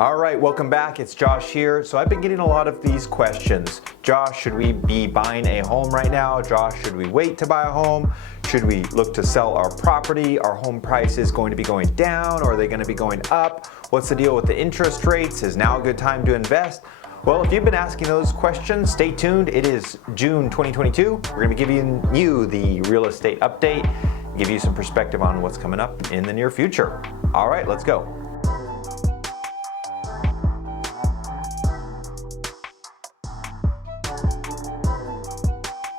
All right, welcome back. It's Josh here. So I've been getting a lot of these questions. Josh, should we be buying a home right now? Josh, should we wait to buy a home? Should we look to sell our property? Are home prices going to be going down or are they going to be going up? What's the deal with the interest rates? Is now a good time to invest? Well, if you've been asking those questions, stay tuned. It is June 2022. We're going to be giving you the real estate update, give you some perspective on what's coming up in the near future. All right, let's go.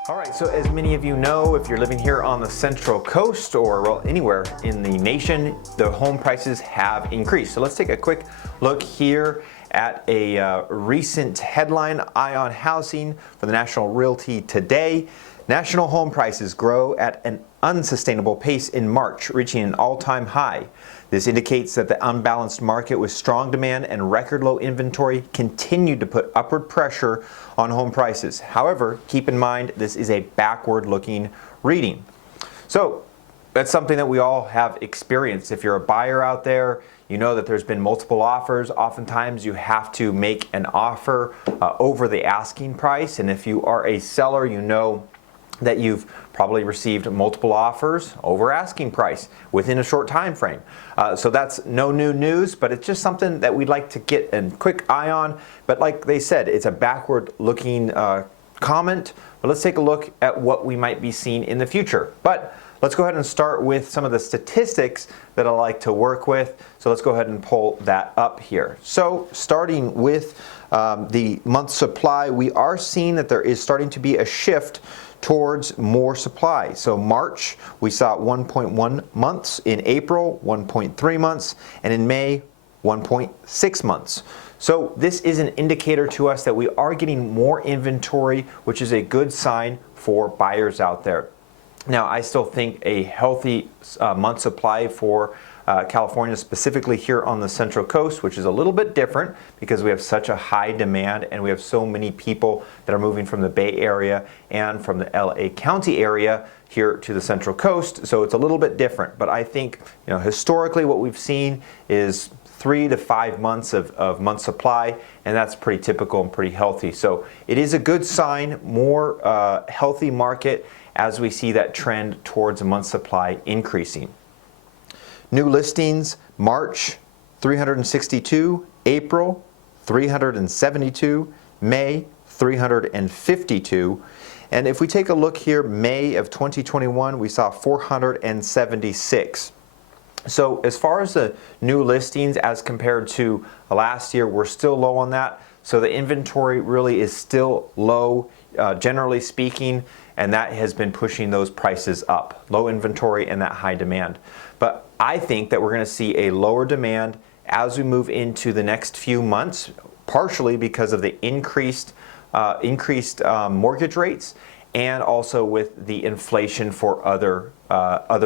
All right, so as many of you know, if you're living here on the Central Coast or well, anywhere in the nation, the home prices have increased. So let's take a quick look here at a recent headline, Eye on Housing for the National Realty Today. National home prices grow at an unsustainable pace in March, reaching an all-time high. This indicates that the unbalanced market with strong demand and record low inventory continued to put upward pressure on home prices. However, keep in mind this is a backward-looking reading. So that's something that we all have experienced. If you're a buyer out there, you know that there's been multiple offers. Oftentimes you have to make an offer over the asking price. And if you are a seller, you know that you've probably received multiple offers over asking price within a short time frame. So that's no new news, but it's just something that we'd like to get a quick eye on. But like they said, it's a backward looking comment, but let's take a look at what we might be seeing in the future. But let's go ahead and start with some of the statistics that I like to work with. So let's go ahead and pull that up here. So starting with the month supply, we are seeing that there is starting to be a shift towards more supply. So March, we saw 1.1 months, in April, 1.3 months, and in May, 1.6 months. So this is an indicator to us that we are getting more inventory, which is a good sign for buyers out there. Now, I still think a healthy month supply for California, specifically here on the Central Coast, which is a little bit different because we have such a high demand and we have so many people that are moving from the Bay Area and from the LA County area here to the Central Coast. So it's a little bit different. But I think, you know, historically what we've seen is 3 to 5 months of month supply, and that's pretty typical and pretty healthy. So it is a good sign, more healthy market as we see that trend towards a month supply increasing. New listings, March 362, April 372, May 352. And if we take a look here, May of 2021, we saw 476. So as far as the new listings as compared to last year, we're still low on that. So the inventory really is still low, generally speaking, and that has been pushing those prices up. Low inventory and that high demand. But I think that we're going to see a lower demand as we move into the next few months, partially because of the increased mortgage rates and also with the inflation for other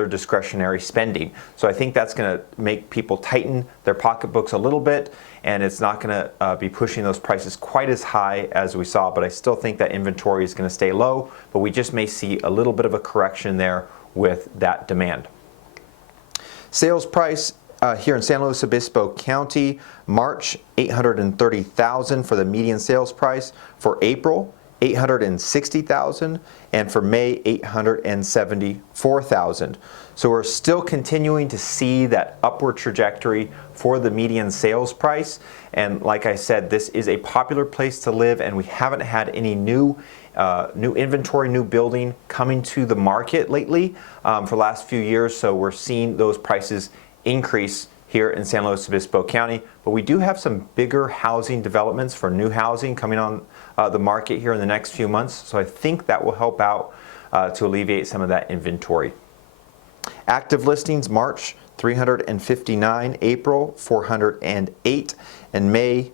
discretionary spending. So I think that's going to make people tighten their pocketbooks a little bit, and it's not going to be pushing those prices quite as high as we saw. But I still think that inventory is going to stay low, but we just may see a little bit of a correction there with that demand. Sales price here in San Luis Obispo County, March, $830,000 for the median sales price. For April, $860,000, and for May, $874,000. So we're still continuing to see that upward trajectory for the median sales price. And like I said, this is a popular place to live, and we haven't had any new inventory, new building coming to the market lately for the last few years. So we're seeing those prices increase here in San Luis Obispo County. But we do have some bigger housing developments for new housing coming on the market here in the next few months. So I think that will help out to alleviate some of that inventory. Active listings, March 359, April 408, and May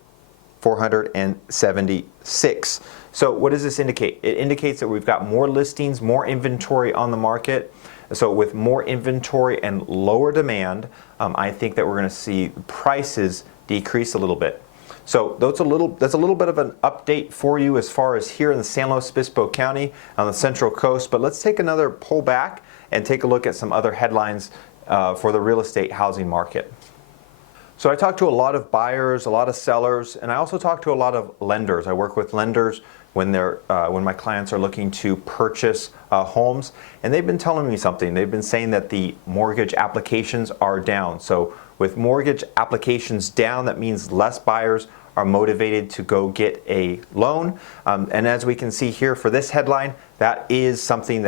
476. So what does this indicate? It indicates that we've got more listings, more inventory on the market. So with more inventory and lower demand, I think that we're going to see prices decrease a little bit. So that's a little bit of an update for you as far as here in the San Luis Obispo County on the Central Coast. But let's take another pull back and take a look at some other headlines for the real estate housing market. So I talk to a lot of buyers, a lot of sellers, and I also talk to a lot of lenders. I work with lenders when my clients are looking to purchase homes, and they've been telling me something. They've been saying that the mortgage applications are down. So with mortgage applications down, that means less buyers are motivated to go get a loan. And as we can see here for this headline, that is something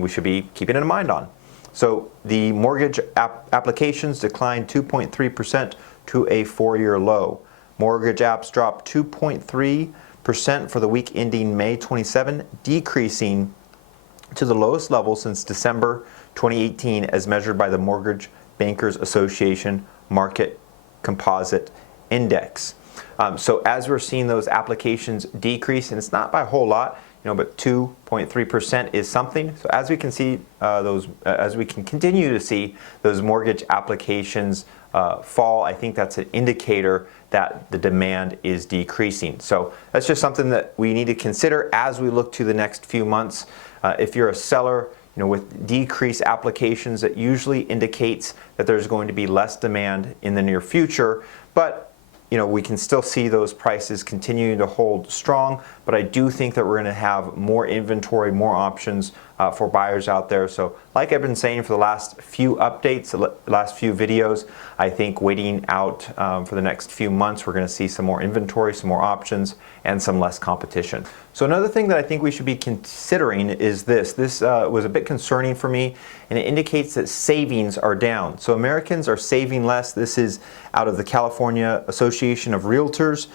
we should be keeping in mind on. So the mortgage applications declined 2.3% to a 4-year low. Mortgage apps dropped 2.3% for the week ending May 27, decreasing to the lowest level since December 2018 as measured by the Mortgage Bankers Association Market Composite Index. So as we're seeing those applications decrease, and it's not by a whole lot, but 2.3% is something. So as we can see as we can continue to see those mortgage applications fall, I think that's an indicator that the demand is decreasing. So that's just something that we need to consider as we look to the next few months. If you're a seller, with decreased applications, that usually indicates that there's going to be less demand in the near future. But we can still see those prices continuing to hold strong, but I do think that we're going to have more inventory, more options for buyers out there. So like I've been saying for the last few updates, the last few videos, I think waiting out for the next few months, we're going to see some more inventory, some more options, and some less competition. So another thing that I think we should be considering is this. This was a bit concerning for me, and it indicates that savings are down. So Americans are saving less. This is out of the California Association of Realtors.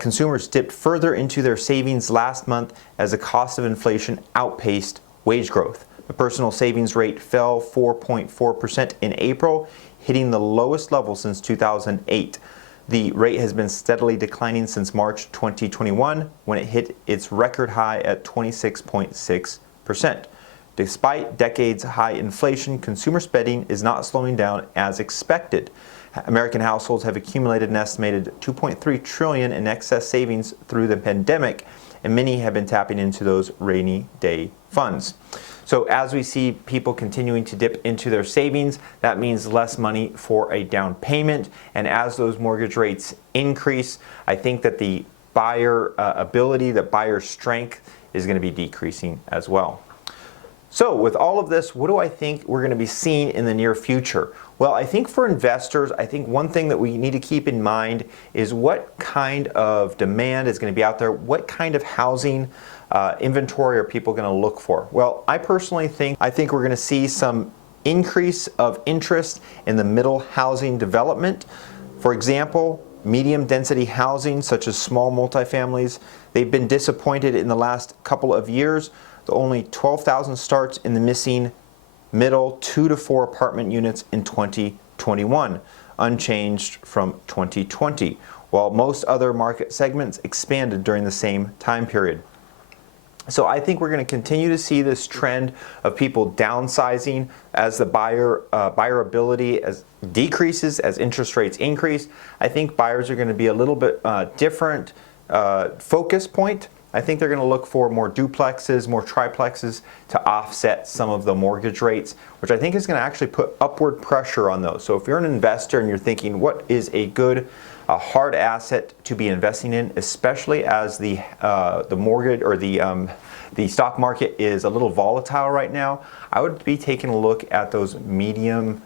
Consumers dipped further into their savings last month as the cost of inflation outpaced wage growth. The personal savings rate fell 4.4% in April, hitting the lowest level since 2008. The rate has been steadily declining since March 2021, when it hit its record high at 26.6%. Despite decades-high inflation, consumer spending is not slowing down as expected. American households have accumulated an estimated $2.3 trillion in excess savings through the pandemic, and many have been tapping into those rainy day funds. So as we see people continuing to dip into their savings, that means less money for a down payment. And as those mortgage rates increase, I think that the buyer ability, the buyer strength is going to be decreasing as well. So with all of this, what do I think we're going to be seeing in the near future? Well, I think for investors, I think one thing that we need to keep in mind is what kind of demand is going to be out there, what kind of housing inventory are people going to look for? Well, I personally think we're going to see some increase of interest in the middle housing development. For example, medium density housing such as small multifamilies, they've been disappointed in the last couple of years. Only 12,000 starts in the missing middle 2 to 4 apartment units in 2021, unchanged from 2020, while most other market segments expanded during the same time period. So I think we're going to continue to see this trend of people downsizing as the buyer ability decreases, as interest rates increase. I think buyers are going to be a little bit different focus point. I think they're going to look for more duplexes, more triplexes to offset some of the mortgage rates, which I think is going to actually put upward pressure on those. So if you're an investor and you're thinking, what is a good hard asset to be investing in, especially as the mortgage or the stock market is a little volatile right now, I would be taking a look at those medium,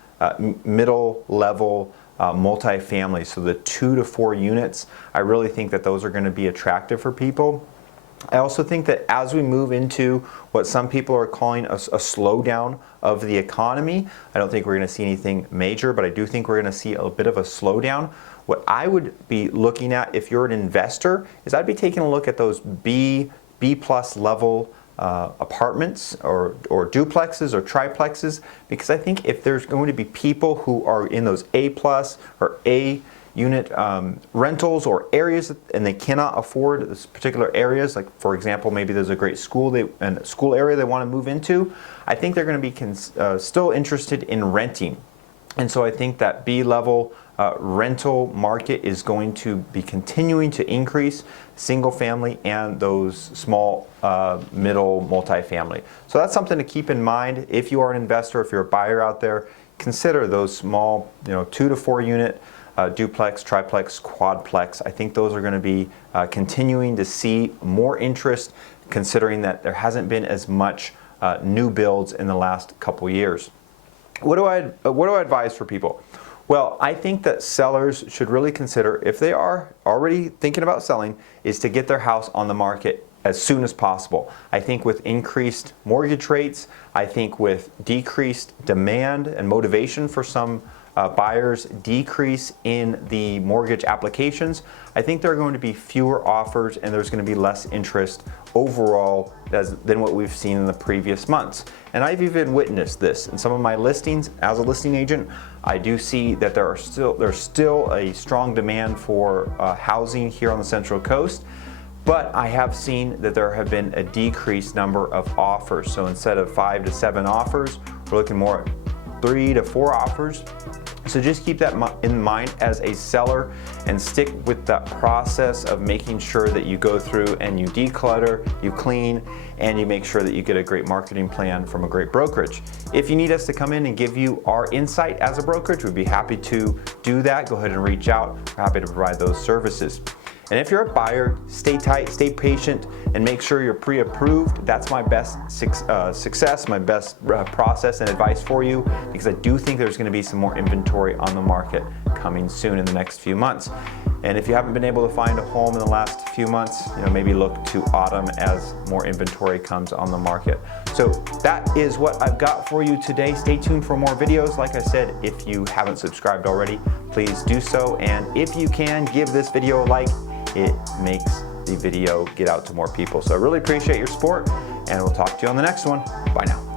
middle level multifamily. So the 2 to 4 units, I really think that those are going to be attractive for people. I also think that as we move into what some people are calling a slowdown of the economy, I don't think we're going to see anything major, but I do think we're going to see a bit of a slowdown. What I would be looking at if you're an investor is I'd be taking a look at those B plus level apartments or duplexes or triplexes, because I think if there's going to be people who are in those A plus or A unit rentals or areas and they cannot afford this particular areas, like for example maybe there's a great school school area they want to move into, I think they're going to be still interested in renting. And so I think that B level rental market is going to be continuing to increase, single family and those small middle multifamily. So that's something to keep in mind if you are an investor, if you're a buyer out there. Consider those small 2 to 4 unit duplex, triplex, quadplex. I think those are going to be continuing to see more interest, considering that there hasn't been as much new builds in the last couple years. What do I advise for people? Well, I think that sellers should really consider, if they are already thinking about selling, is to get their house on the market as soon as possible. I think with increased mortgage rates, I think with decreased demand and motivation for some buyers, decrease in the mortgage applications, I think there are going to be fewer offers and there's going to be less interest overall than what we've seen in the previous months. And I've even witnessed this in some of my listings. As a listing agent, I do see that there's still a strong demand for housing here on the Central Coast, but I have seen that there have been a decreased number of offers. So instead of 5 to 7 offers, we're looking more at 3 to 4 offers. So just keep that in mind as a seller and stick with that process of making sure that you go through and you declutter, you clean, and you make sure that you get a great marketing plan from a great brokerage. If you need us to come in and give you our insight as a brokerage, we'd be happy to do that. Go ahead and reach out. We're happy to provide those services. And if you're a buyer, stay tight, stay patient, and make sure you're pre-approved. That's my best success, my best process and advice for you, because I do think there's going to be some more inventory on the market coming soon in the next few months. And if you haven't been able to find a home in the last few months, maybe look to autumn as more inventory comes on the market. So that is what I've got for you today. Stay tuned for more videos. Like I said, if you haven't subscribed already, please do so. And if you can, give this video a like. It makes the video get out to more people. So I really appreciate your support, and we'll talk to you on the next one. Bye now.